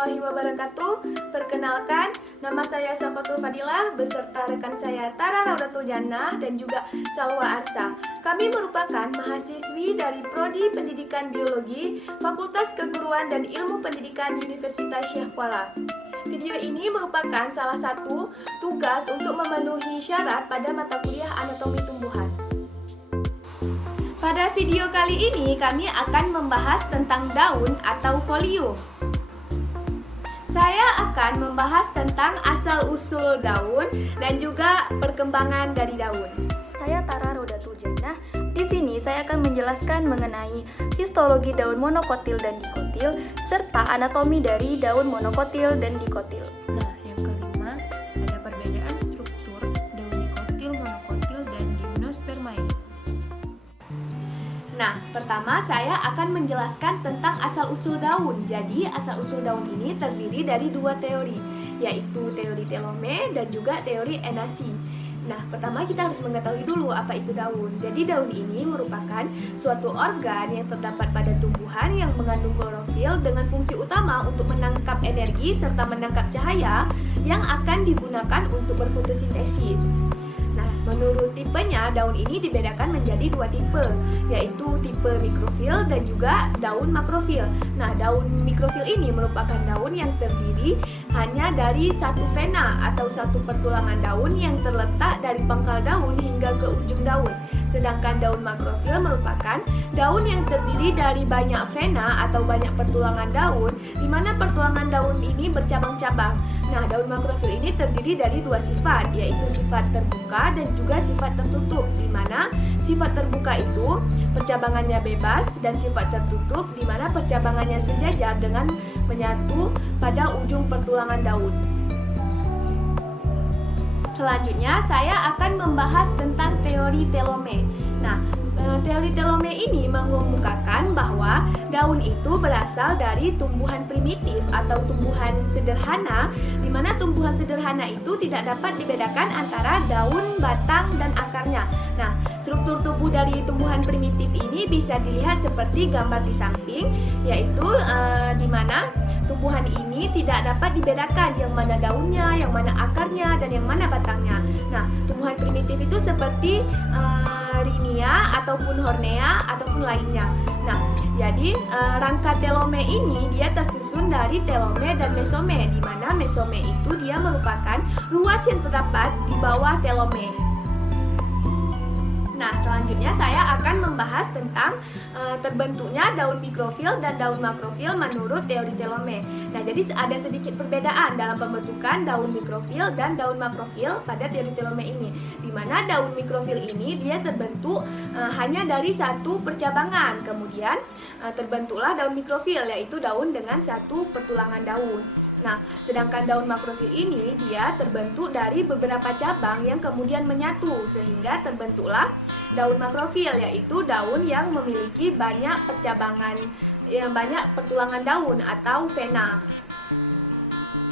warahmatullahi wabarakatuh. Perkenalkan, nama saya Safatul Fadilah beserta rekan saya Tara Raudatul Jannah dan juga Salwa Arsa. Kami merupakan mahasiswi dari Prodi Pendidikan Biologi, Fakultas Keguruan dan Ilmu Pendidikan Universitas Syekh Kuala. Video ini merupakan salah satu tugas untuk memenuhi syarat pada mata kuliah anatomi tumbuhan. Pada video kali ini kami akan membahas tentang daun atau folium. Saya akan membahas tentang asal-usul daun dan juga perkembangan dari daun. Saya Tara Raudatul Jannah. Di sini saya akan menjelaskan mengenai histologi daun monokotil dan dikotil serta anatomi dari daun monokotil dan dikotil. Nah, yang kelima ada perbedaan struktur daun dikotil, monokotil, dan gimnospermae. Nah, pertama saya akan menjelaskan tentang asal-usul daun. Jadi, asal-usul daun ini terdiri dari dua teori, yaitu teori telome dan juga teori enasi. Nah, pertama kita harus mengetahui dulu apa itu daun. Jadi, daun ini merupakan suatu organ yang terdapat pada tumbuhan yang mengandung klorofil dengan fungsi utama untuk menangkap energi serta menangkap cahaya yang akan digunakan untuk berfotosintesis. Nah, menurut tipenya, daun ini dibedakan menjadi dua tipe, yaitu tipe mikrofil dan juga daun makrofil. Nah, daun mikrofil ini merupakan daun yang terdiri hanya dari satu vena atau satu pertulangan daun yang terletak dari pangkal daun hingga ke ujung daun. Sedangkan daun makrofil merupakan daun yang terdiri dari banyak vena atau banyak pertulangan daun, di mana pertulangan daun ini bercabang-cabang. Nah, daun makrofil ini terdiri dari dua sifat, yaitu sifat terbuka dan juga sifat tertutup, di mana sifat terbuka itu percabangannya bebas dan sifat tertutup di mana percabangannya sejajar dengan menyatu pada ujung pertulangan daun. Selanjutnya saya akan membahas tentang teori telome. Nah, teori telome ini mengemukakan bahwa daun itu berasal dari tumbuhan primitif atau tumbuhan sederhana, di mana tumbuhan sederhana itu tidak dapat dibedakan antara daun, batang, dan akarnya. Nah, struktur tubuh dari tumbuhan primitif ini bisa dilihat seperti gambar di samping, yaitu di mana tumbuhan ini tidak dapat dibedakan yang mana daunnya, yang mana akarnya, dan yang mana batangnya. Nah, tumbuhan primitif itu seperti Rhinia ataupun Hornea ataupun lainnya. Nah, jadi rangka telome ini dia tersusun dari telome dan mesome, di mana mesome itu dia merupakan ruas yang terdapat di bawah telome. Nah, selanjutnya saya akan membahas tentang terbentuknya daun mikrofil dan daun makrofil menurut teori telome. Nah, jadi ada sedikit perbedaan dalam pembentukan daun mikrofil dan daun makrofil pada teori telome ini, di mana daun mikrofil ini dia terbentuk hanya dari satu percabangan. Kemudian terbentuklah daun mikrofil, yaitu daun dengan satu pertulangan daun. Nah, sedangkan daun makrofil ini dia terbentuk dari beberapa cabang yang kemudian menyatu sehingga terbentuklah daun makrofil, yaitu daun yang memiliki banyak percabangan, banyak pertulangan daun atau vena.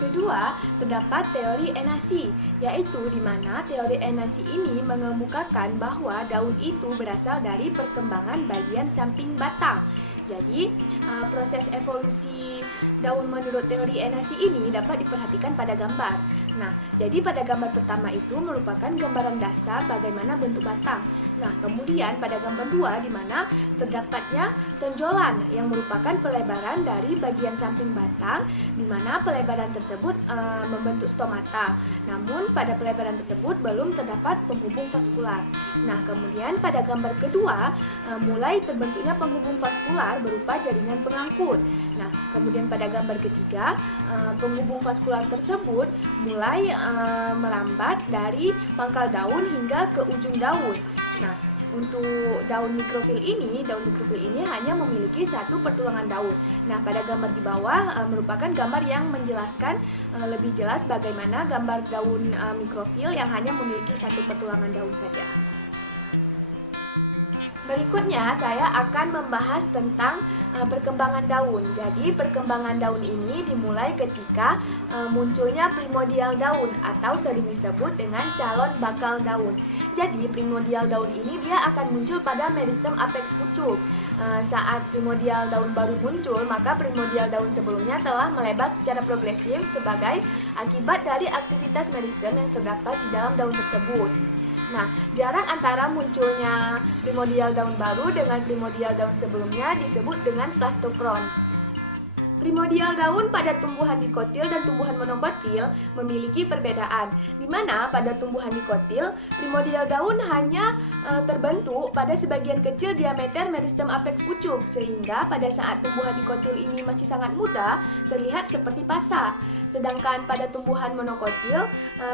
Kedua, terdapat teori enasi, yaitu di mana teori enasi ini mengemukakan bahwa daun itu berasal dari perkembangan bagian samping batang. Jadi, proses evolusi daun menurut teori enasi ini dapat diperhatikan pada gambar. Nah, jadi pada gambar pertama itu merupakan gambaran dasar bagaimana bentuk batang. Nah, kemudian pada gambar 2 di mana terdapatnya tonjolan yang merupakan pelebaran dari bagian samping batang, di mana pelebaran tersebut membentuk stomata. Namun pada pelebaran tersebut belum terdapat penghubung vaskular. Nah, kemudian pada gambar kedua mulai terbentuknya penghubung vaskular berupa jaringan pengangkut. Nah, kemudian pada gambar ketiga penghubung vaskular tersebut mulai merambat dari pangkal daun hingga ke ujung daun. Nah, untuk daun mikrofil ini hanya memiliki satu pertulangan daun. Nah, pada gambar di bawah merupakan gambar yang menjelaskan lebih jelas bagaimana gambar daun mikrofil yang hanya memiliki satu pertulangan daun saja. Berikutnya saya akan membahas tentang perkembangan daun. Jadi perkembangan daun ini dimulai ketika munculnya primordial daun atau sering disebut dengan calon bakal daun. Jadi primordial daun ini dia akan muncul pada meristem apex pucuk. Saat primordial daun baru muncul, maka primordial daun sebelumnya telah melebar secara progresif sebagai akibat dari aktivitas meristem yang terdapat di dalam daun tersebut. Nah, jarak antara munculnya primordial daun baru dengan primordial daun sebelumnya disebut dengan plastokron. Primordial daun pada tumbuhan dikotil dan tumbuhan monokotil memiliki perbedaan, di mana pada tumbuhan dikotil, primordial daun hanya terbentuk pada sebagian kecil diameter meristem apex pucuk, sehingga pada saat tumbuhan dikotil ini masih sangat muda, terlihat seperti pasa. Sedangkan pada tumbuhan monokotil,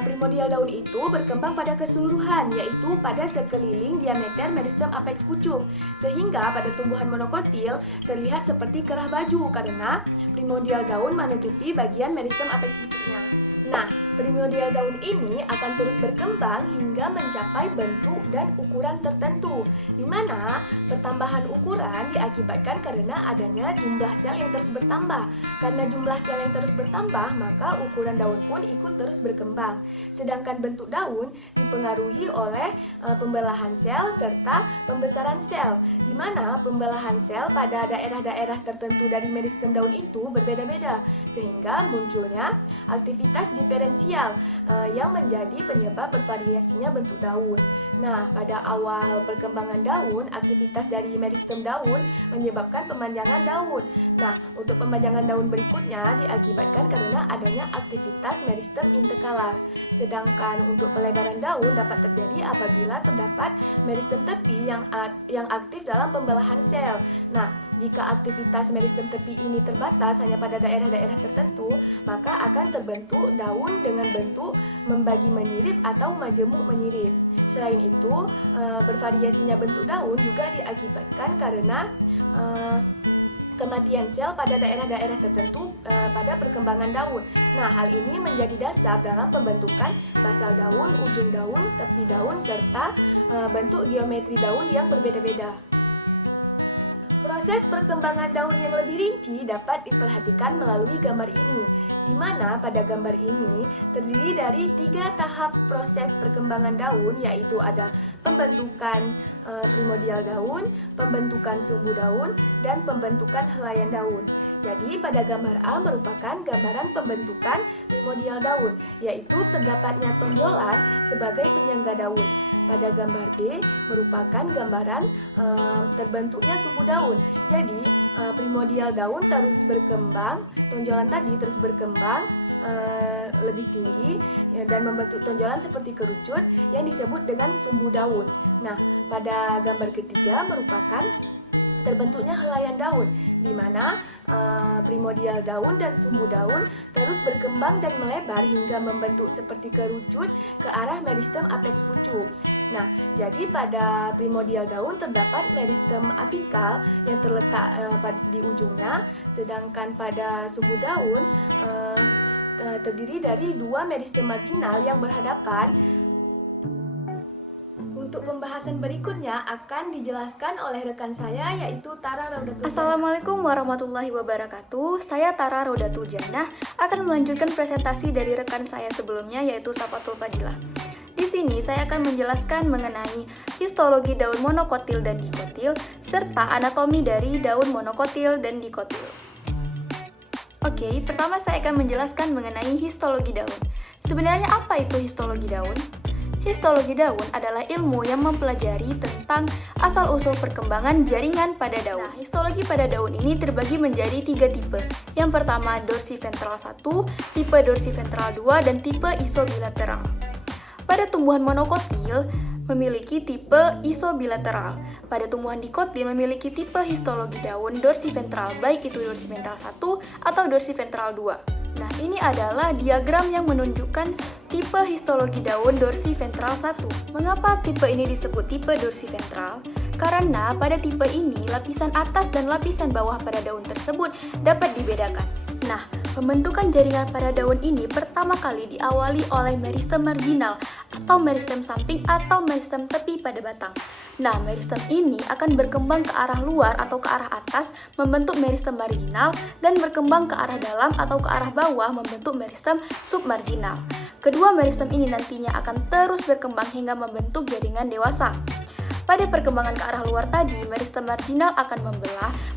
primordial daun itu berkembang pada keseluruhan, yaitu pada sekeliling diameter meristem apex pucuk, sehingga pada tumbuhan monokotil terlihat seperti kerah baju karena primordial daun menutupi bagian meristem apex pucuknya. Nah, primordial daun ini akan terus berkembang hingga mencapai bentuk dan ukuran tertentu, di mana pertambahan ukuran diakibatkan karena adanya jumlah sel yang terus bertambah. Karena jumlah sel yang terus bertambah, maka ukuran daun pun ikut terus berkembang. Sedangkan bentuk daun dipengaruhi oleh pembelahan sel serta pembesaran sel, di mana pembelahan sel pada daerah-daerah tertentu dari meristem daun itu berbeda-beda, sehingga munculnya aktivitas diferensial yang menjadi penyebab bervariasinya bentuk daun. Nah, pada awal perkembangan daun, aktivitas dari meristem daun menyebabkan pemanjangan daun. Nah, untuk pemanjangan daun berikutnya diakibatkan karena adanya aktivitas meristem interkalar. Sedangkan untuk pelebaran daun dapat terjadi apabila terdapat meristem tepi yang aktif dalam pembelahan sel. Nah, jika aktivitas meristem tepi ini terbatas hanya pada daerah-daerah tertentu, maka akan terbentuk daun dengan bentuk membagi menyirip atau majemuk menyirip. Selain itu, bervariasinya bentuk daun juga diakibatkan karena kematian sel pada daerah-daerah tertentu pada perkembangan daun. Nah, hal ini menjadi dasar dalam pembentukan basal daun, ujung daun, tepi daun, serta bentuk geometri daun yang berbeda-beda. Proses perkembangan daun yang lebih rinci dapat diperhatikan melalui gambar ini, di mana pada gambar ini terdiri dari 3 tahap proses perkembangan daun, yaitu ada pembentukan primordial daun, pembentukan sumbu daun, dan pembentukan helaian daun. Jadi pada gambar A merupakan gambaran pembentukan primordial daun, yaitu terdapatnya tonjolan sebagai penyangga daun. Pada gambar B merupakan gambaran terbentuknya sumbu daun. Jadi primordial daun terus berkembang, tonjolan tadi terus berkembang lebih tinggi dan membentuk tonjolan seperti kerucut yang disebut dengan sumbu daun. Nah, pada gambar ketiga merupakan terbentuknya helaian daun, di mana primordial daun dan sumbu daun terus berkembang dan melebar hingga membentuk seperti kerucut ke arah meristem apex pucuk. Nah, jadi pada primordial daun terdapat meristem apikal yang terletak di ujungnya, sedangkan pada sumbu daun terdiri dari 2 meristem marginal yang berhadapan. Untuk pembahasan berikutnya akan dijelaskan oleh rekan saya, yaitu Tara Raudatul Jannah. Assalamualaikum warahmatullahi wabarakatuh. Saya Tara Raudatul Jannah akan melanjutkan presentasi dari rekan saya sebelumnya, yaitu Safatul Fadilah. Di sini saya akan menjelaskan mengenai histologi daun monokotil dan dikotil serta anatomi dari daun monokotil dan dikotil. Oke, pertama saya akan menjelaskan mengenai histologi daun. Sebenarnya apa itu histologi daun? Histologi daun adalah ilmu yang mempelajari tentang asal-usul perkembangan jaringan pada daun. Nah, histologi pada daun ini terbagi menjadi 3 tipe. Yang pertama dorsiventral 1, tipe dorsiventral 2, dan tipe isobilateral. Pada tumbuhan monokotil memiliki tipe isobilateral. Pada tumbuhan dikotil memiliki tipe histologi daun dorsiventral, baik itu dorsiventral 1 atau dorsiventral 2. Nah, ini adalah diagram yang menunjukkan tipe histologi daun dorsiventral 1. Mengapa tipe ini disebut tipe dorsiventral? Karena pada tipe ini lapisan atas dan lapisan bawah pada daun tersebut dapat dibedakan. Nah, pembentukan jaringan pada daun ini pertama kali diawali oleh meristem marginal atau meristem samping atau meristem tepi pada batang. Nah, meristem ini akan berkembang ke arah luar atau ke arah atas membentuk meristem marginal dan berkembang ke arah dalam atau ke arah bawah membentuk meristem submarginal. Kedua meristem ini nantinya akan terus berkembang hingga membentuk jaringan dewasa. Pada perkembangan ke arah luar tadi, meristem marginal akan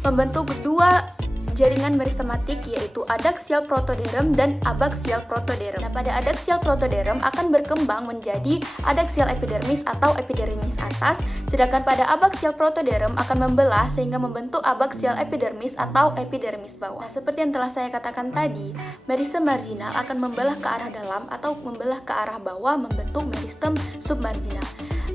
membentuk dua jaringan meristematik, yaitu adaksial protoderm dan abaksial protoderm. Nah, pada adaksial protoderm akan berkembang menjadi adaksial epidermis atau epidermis atas, sedangkan pada abaksial protoderm akan membelah sehingga membentuk abaksial epidermis atau epidermis bawah. Nah, seperti yang telah saya katakan tadi, meristem marginal akan membelah ke arah dalam atau membelah ke arah bawah membentuk meristem submarginal.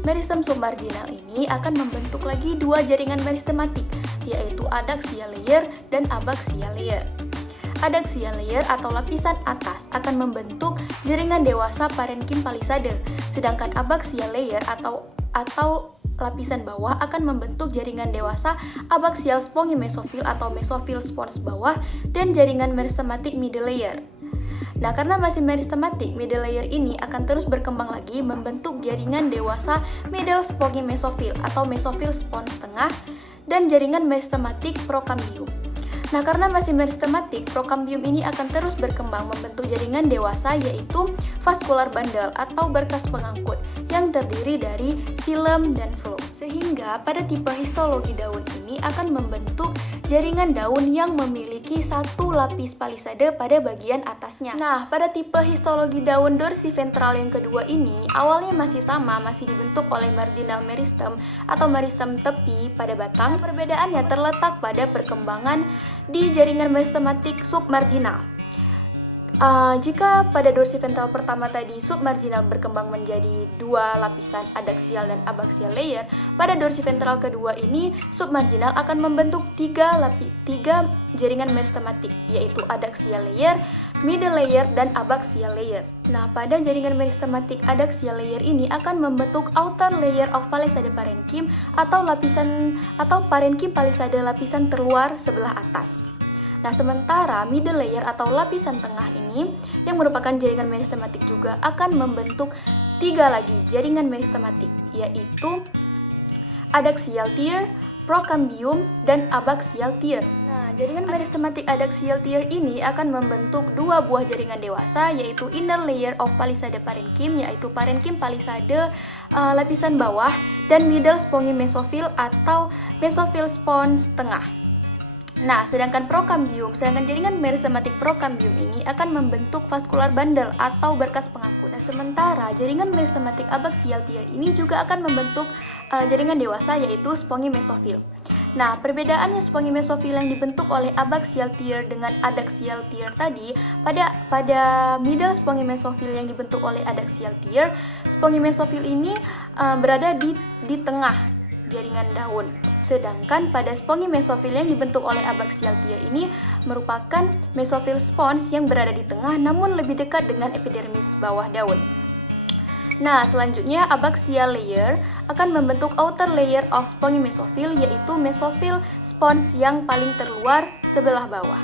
Meristem submarginal ini akan membentuk lagi dua jaringan meristematik, yaitu adaksial layer dan abaksial layer. Adaksial layer atau lapisan atas akan membentuk jaringan dewasa parenkim palisade, sedangkan abaksial layer atau lapisan bawah akan membentuk jaringan dewasa abaksial spongy mesofil atau mesofil spons bawah dan jaringan meristematik middle layer. Nah, karena masih meristematik, middle layer ini akan terus berkembang lagi membentuk jaringan dewasa middle spongy mesofil atau mesofil spons tengah dan jaringan meristematik prokambium. Nah, karena masih meristematik, prokambium ini akan terus berkembang membentuk jaringan dewasa yaitu vascular bundle atau berkas pengangkut yang terdiri dari xilem dan phloem. Sehingga pada tipe histologi daun ini akan membentuk jaringan daun yang memiliki satu lapis palisade pada bagian atasnya. Nah, pada tipe histologi daun dorsiventral yang kedua ini awalnya masih sama, masih dibentuk oleh marginal meristem atau meristem tepi pada batang. Perbedaannya terletak pada perkembangan di jaringan meristematik submarginal. Jika pada dorsiventral pertama tadi submarginal berkembang menjadi dua lapisan adaksial dan abaksial layer, pada dorsiventral kedua ini submarginal akan membentuk tiga jaringan meristematik, yaitu adaksial layer, middle layer, dan abaksial layer. Nah, pada jaringan meristematik adaksial layer ini akan membentuk outer layer of palisade parenchyma atau parenchyma palisade lapisan terluar sebelah atas. Nah, sementara middle layer atau lapisan tengah ini yang merupakan jaringan meristematik juga akan membentuk tiga lagi jaringan meristematik, yaitu adaksial tier, prokambium, dan abaksial tier. Nah, jaringan meristematik adaksial tier ini akan membentuk dua buah jaringan dewasa, yaitu inner layer of palisade parenchyma, yaitu parenchyma palisade lapisan bawah, dan middle spongy mesofil atau mesofil spons tengah. Nah, sedangkan jaringan meristematik prokambium ini akan membentuk vascular bundle atau berkas pengangkut. Nah, sementara jaringan meristematik abaksial tier ini juga akan membentuk jaringan dewasa yaitu spongy mesofil. Nah, perbedaannya spongy mesofil yang dibentuk oleh abaksial tier dengan adaksial tier tadi, pada middle spongy mesofil yang dibentuk oleh adaksial tier, spongy mesofil ini berada di tengah jaringan daun. Sedangkan pada spongy mesofil yang dibentuk oleh abaksial tier ini merupakan mesofil spons yang berada di tengah namun lebih dekat dengan epidermis bawah daun. Nah, selanjutnya abaksial layer akan membentuk outer layer of spongy mesofil, yaitu mesofil spons yang paling terluar sebelah bawah.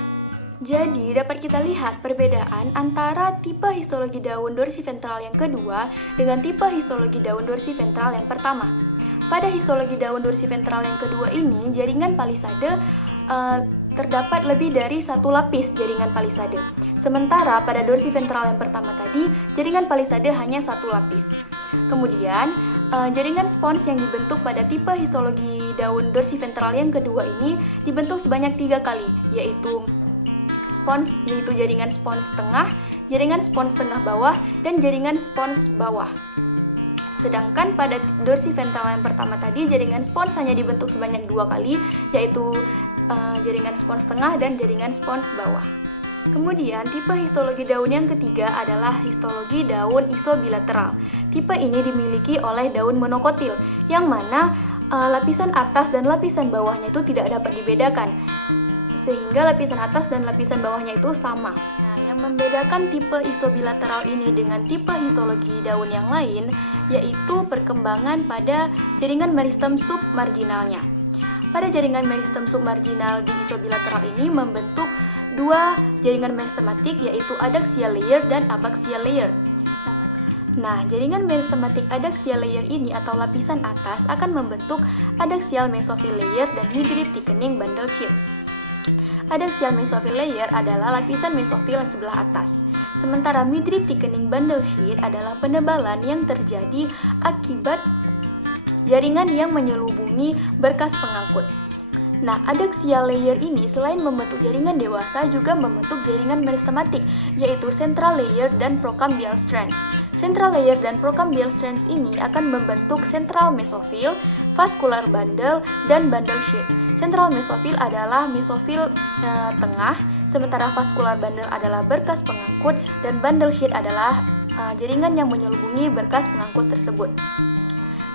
Jadi, dapat kita lihat perbedaan antara tipe histologi daun dorsiventral yang kedua dengan tipe histologi daun dorsiventral yang pertama. Pada histologi daun dorsiventral yang kedua ini, jaringan palisade terdapat lebih dari satu lapis jaringan palisade. Sementara pada dorsiventral yang pertama tadi, jaringan palisade hanya satu lapis. Kemudian, jaringan spons yang dibentuk pada tipe histologi daun dorsiventral yang kedua ini dibentuk sebanyak 3 kali, yaitu jaringan spons tengah, jaringan spons tengah bawah, dan jaringan spons bawah. Sedangkan pada dorsiventral yang pertama tadi, jaringan spons hanya dibentuk sebanyak 2 kali, yaitu jaringan spons tengah dan jaringan spons bawah. Kemudian, tipe histologi daun yang ketiga adalah histologi daun isobilateral. Tipe ini dimiliki oleh daun monokotil, yang mana lapisan atas dan lapisan bawahnya itu tidak dapat dibedakan, sehingga lapisan atas dan lapisan bawahnya itu sama. Yang membedakan tipe isobilateral ini dengan tipe histologi daun yang lain yaitu perkembangan pada jaringan meristem submarginalnya. Pada jaringan meristem submarginal di isobilateral ini membentuk dua jaringan meristematik yaitu adaksial layer dan abaksial layer. Nah, jaringan meristematik adaxial layer ini atau lapisan atas akan membentuk adaxial mesophyll layer dan midrib thickening bundle sheet. Adaxial mesophyll layer adalah lapisan mesofil sebelah atas, sementara midrib thickening bundle sheet adalah penebalan yang terjadi akibat jaringan yang menyelubungi berkas pengangkut. Nah, adaxial layer ini selain membentuk jaringan dewasa juga membentuk jaringan meristematik, yaitu central layer dan procambial strands. Central layer dan procambial strands ini akan membentuk central mesophyll, vascular bundle, dan bundle sheet. Central mesophyll adalah mesofil tengah, sementara vascular bundle adalah berkas pengangkut, dan bundle sheet adalah jaringan yang menyelubungi berkas pengangkut tersebut.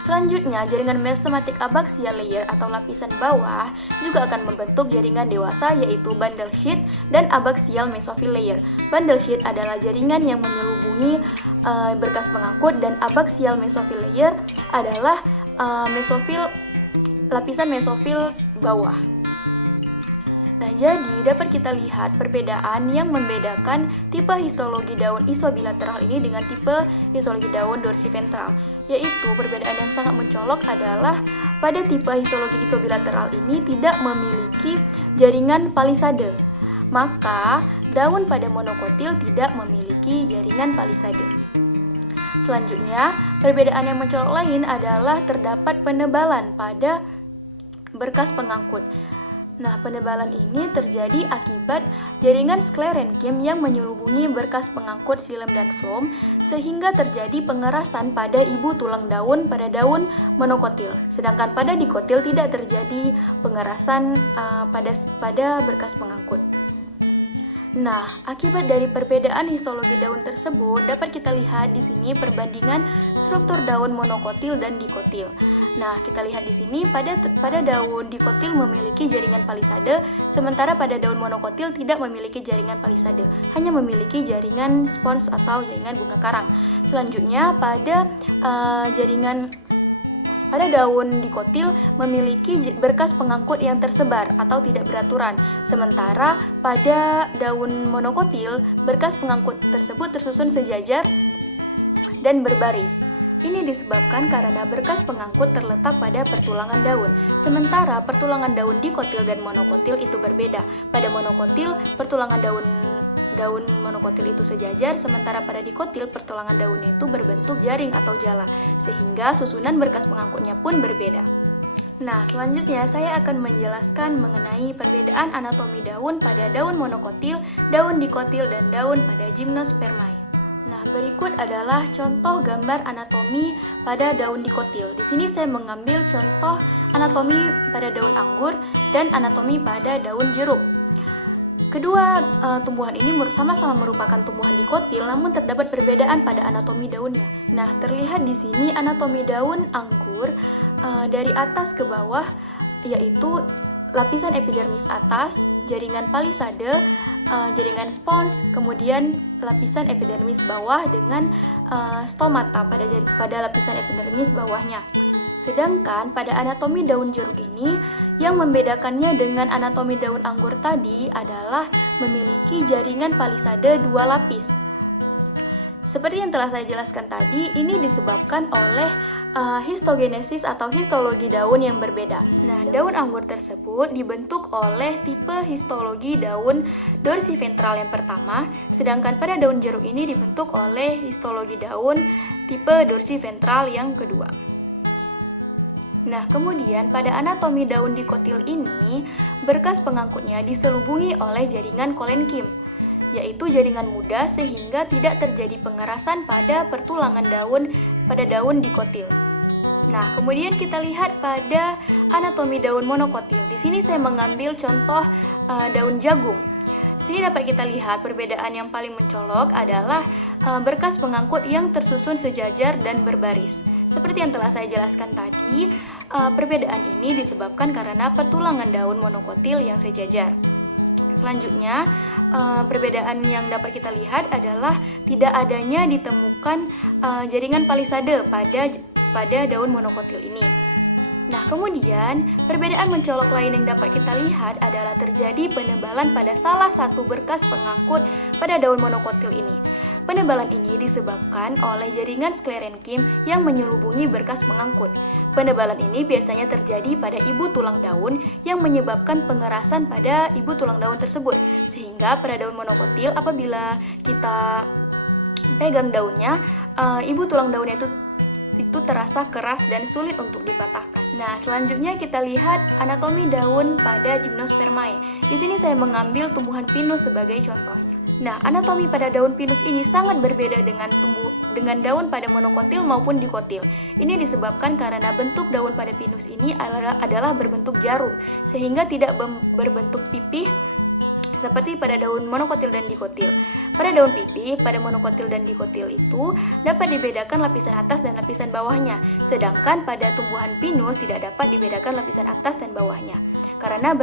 Selanjutnya, jaringan meristematik abaxial layer atau lapisan bawah juga akan membentuk jaringan dewasa, yaitu bundle sheet dan abaxial mesophyll layer. Bundle sheet adalah jaringan yang menyelubungi berkas pengangkut, dan abaxial mesophyll layer adalah lapisan mesofil bawah. Nah, jadi dapat kita lihat perbedaan yang membedakan tipe histologi daun isobilateral ini dengan tipe histologi daun dorsiventral, yaitu perbedaan yang sangat mencolok adalah pada tipe histologi isobilateral ini tidak memiliki jaringan palisade. Maka daun pada monokotil tidak memiliki jaringan palisade. Selanjutnya, perbedaan yang mencolok lain adalah terdapat penebalan pada berkas pengangkut. Nah, penebalan ini terjadi akibat jaringan sklerenchyme yang menyelubungi berkas pengangkut xilem dan phloem, sehingga terjadi pengerasan pada ibu tulang daun pada daun monokotil. Sedangkan pada dikotil tidak terjadi pengerasan pada berkas pengangkut. Nah, akibat dari perbedaan histologi daun tersebut dapat kita lihat di sini perbandingan struktur daun monokotil dan dikotil. Nah, kita lihat di sini pada daun dikotil memiliki jaringan palisade, sementara pada daun monokotil tidak memiliki jaringan palisade, hanya memiliki jaringan spons atau jaringan bunga karang. Selanjutnya, pada daun dikotil memiliki berkas pengangkut yang tersebar atau tidak beraturan, sementara pada daun monokotil berkas pengangkut tersebut tersusun sejajar dan berbaris. Ini disebabkan karena berkas pengangkut terletak pada pertulangan daun, sementara pertulangan daun dikotil dan monokotil itu berbeda. Pada monokotil, pertulangan daun monokotil itu sejajar, sementara pada dikotil pertulangan daunnya itu berbentuk jaring atau jala, sehingga susunan berkas pengangkutnya pun berbeda. Nah, selanjutnya saya akan menjelaskan mengenai perbedaan anatomi daun pada daun monokotil, daun dikotil, dan daun pada gymnospermae. Nah, berikut adalah contoh gambar anatomi pada daun dikotil. Di sini saya mengambil contoh anatomi pada daun anggur dan anatomi pada daun jeruk. Kedua tumbuhan ini sama-sama merupakan tumbuhan dikotil, namun terdapat perbedaan pada anatomi daunnya. Nah, terlihat di sini anatomi daun anggur dari atas ke bawah, yaitu lapisan epidermis atas, jaringan palisade, jaringan spons, kemudian lapisan epidermis bawah dengan stomata pada lapisan epidermis bawahnya. Sedangkan pada anatomi daun jeruk ini, yang membedakannya dengan anatomi daun anggur tadi adalah memiliki jaringan palisade 2 lapis. Seperti yang telah saya jelaskan tadi, ini disebabkan oleh histogenesis atau histologi daun yang berbeda. Nah, daun anggur tersebut dibentuk oleh tipe histologi daun dorsiventral yang pertama, sedangkan pada daun jeruk ini dibentuk oleh histologi daun tipe dorsiventral yang kedua. Nah, kemudian pada anatomi daun dikotil ini, berkas pengangkutnya diselubungi oleh jaringan kolenkym, yaitu jaringan muda, sehingga tidak terjadi pengerasan pada pertulangan daun pada daun dikotil. Nah, kemudian kita lihat pada anatomi daun monokotil. Di sini saya mengambil contoh daun jagung. Di sini dapat kita lihat perbedaan yang paling mencolok adalah berkas pengangkut yang tersusun sejajar dan berbaris. Seperti yang telah saya jelaskan tadi, perbedaan ini disebabkan karena pertulangan daun monokotil yang sejajar. Selanjutnya, perbedaan yang dapat kita lihat adalah tidak adanya ditemukan jaringan palisade pada daun monokotil ini. Nah, kemudian perbedaan mencolok lain yang dapat kita lihat adalah terjadi penebalan pada salah satu berkas pengangkut pada daun monokotil ini. Penebalan ini disebabkan oleh jaringan sklerenkim yang menyelubungi berkas pengangkut. Penebalan ini biasanya terjadi pada ibu tulang daun yang menyebabkan pengerasan pada ibu tulang daun tersebut. Sehingga pada daun monokotil apabila kita pegang daunnya, ibu tulang daunnya itu terasa keras dan sulit untuk dipatahkan. Nah, selanjutnya kita lihat anatomi daun pada Gymnospermae. Di sini saya mengambil tumbuhan pinus sebagai contohnya. Nah, anatomi pada daun pinus ini sangat berbeda dengan daun pada monokotil maupun dikotil. Ini disebabkan karena bentuk daun pada pinus ini adalah berbentuk jarum, sehingga tidak berbentuk pipih seperti pada daun monokotil dan dikotil. Pada daun pipih, pada monokotil dan dikotil itu dapat dibedakan lapisan atas dan lapisan bawahnya, sedangkan pada tumbuhan pinus tidak dapat dibedakan lapisan atas dan bawahnya karena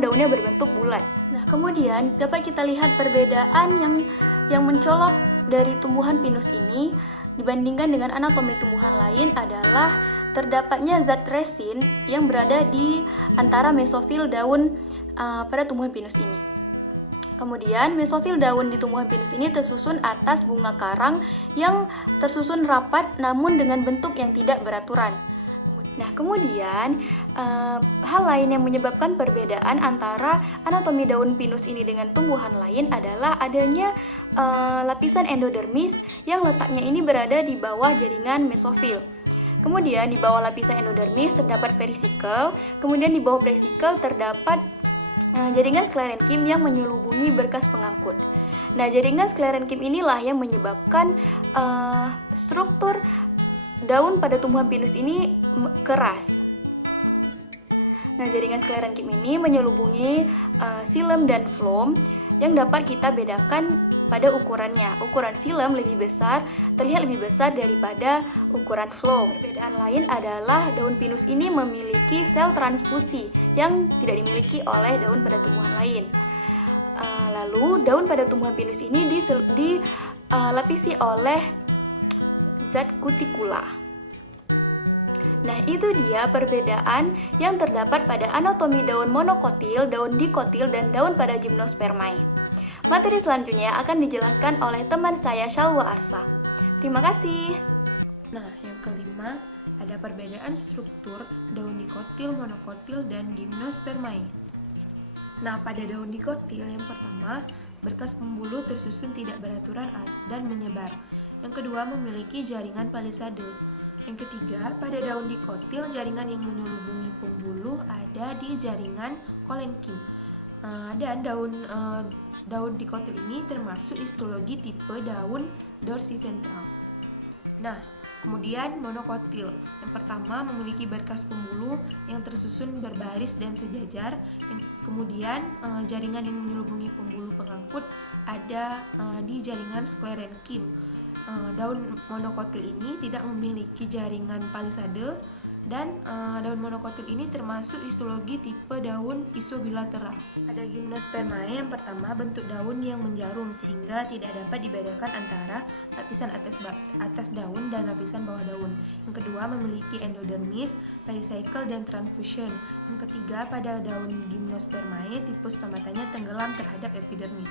daunnya berbentuk bulat. Nah, kemudian dapat kita lihat perbedaan yang mencolok dari tumbuhan pinus ini dibandingkan dengan anatomi tumbuhan lain adalah terdapatnya zat resin yang berada di antara mesofil daun pada tumbuhan pinus ini. Kemudian mesofil daun di tumbuhan pinus ini tersusun atas bunga karang yang tersusun rapat namun dengan bentuk yang tidak beraturan. Nah, kemudian hal lain yang menyebabkan perbedaan antara anatomi daun pinus ini dengan tumbuhan lain adalah adanya lapisan endodermis yang letaknya ini berada di bawah jaringan mesofil. Kemudian di bawah lapisan endodermis terdapat perisikel, kemudian di bawah perisikel terdapat jaringan sklerenkim yang menyelubungi berkas pengangkut. Nah, jaringan sklerenkim inilah yang menyebabkan struktur daun pada tumbuhan pinus ini keras. Nah, jaringan sklerenkim ini menyelubungi xilem dan phloem yang dapat kita bedakan pada ukurannya. Ukuran xilem terlihat lebih besar daripada ukuran phloem. Perbedaan lain adalah daun pinus ini memiliki sel transfusi yang tidak dimiliki oleh daun pada tumbuhan lain. Lalu daun pada tumbuhan pinus ini dilapisi oleh zat kutikula. Nah, itu dia perbedaan yang terdapat pada anatomi daun monokotil, daun dikotil, dan daun pada Gymnospermae. Materi selanjutnya akan dijelaskan oleh teman saya Shalwa Arsa. Terima kasih. Nah, yang kelima, ada perbedaan struktur daun dikotil, monokotil, dan Gymnospermae. Nah, pada daun dikotil yang pertama, berkas pembuluh tersusun tidak beraturan dan menyebar. Yang kedua, memiliki jaringan palisade. Yang ketiga, pada daun dikotil, jaringan yang menyelubungi pembuluh ada di jaringan kolenkim. Dan daun dikotil ini termasuk histologi tipe daun dorsiventral. Nah, kemudian monokotil. Yang pertama, memiliki berkas pembuluh yang tersusun berbaris dan sejajar. Kemudian jaringan yang menyelubungi pembuluh pengangkut ada di jaringan sklerenkim. Daun monokotil ini tidak memiliki jaringan palisade dan daun monokotil ini termasuk histologi tipe daun isobilateral. Pada Gymnospermae yang pertama, bentuk daun yang menjarum sehingga tidak dapat dibedakan antara lapisan atas daun dan lapisan bawah daun. Yang kedua, memiliki endodermis, pericycle, dan transfusion. Yang ketiga, pada daun Gymnospermae tipe stomatanya tenggelam terhadap epidermis.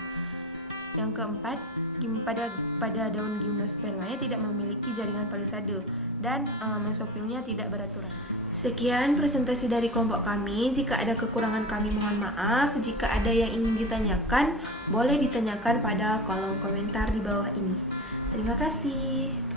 Yang keempat, pada daun Gymnospermae tidak memiliki jaringan palisade dan mesofilnya tidak beraturan. Sekian presentasi dari kelompok kami. Jika ada kekurangan kami mohon maaf. Jika ada yang ingin ditanyakan, boleh ditanyakan pada kolom komentar di bawah ini. Terima kasih.